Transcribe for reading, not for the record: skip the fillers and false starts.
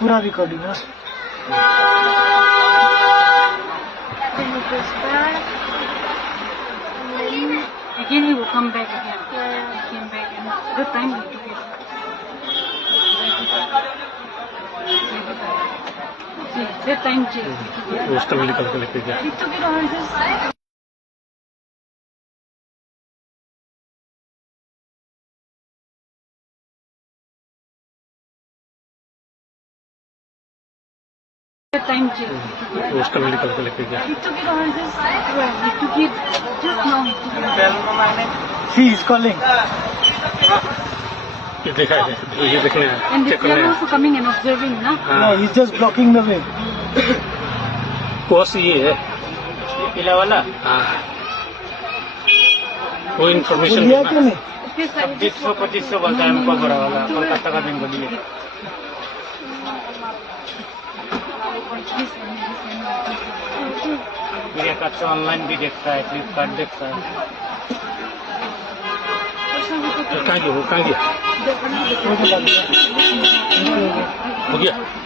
पूरा रिकॉर्डिंग है। Again he will come back again. He came back and good time we took it. That time hostel में निकल के लेके गया। he took it on just time hostel में निकल के लेके गया। he took it on just he took it just now. She is calling. ये देखा है, ये देखने हैं, And चेक they करने are हैं। also coming and observing, na? No, he's just blocking the way. Course ये है। पीला वाला हाँ। वो इन्फॉर्मेशन लिया क्यों नहीं? 2600-2500 बोलता है हमको बड़ा वाला कोलकाता का दिन बोलिए। मेरे कार्ड से ऑनलाइन भी देखता है, फ्लिपकार्ट देखता है। कहाँ गया वो, कहाँ गया? हो गया।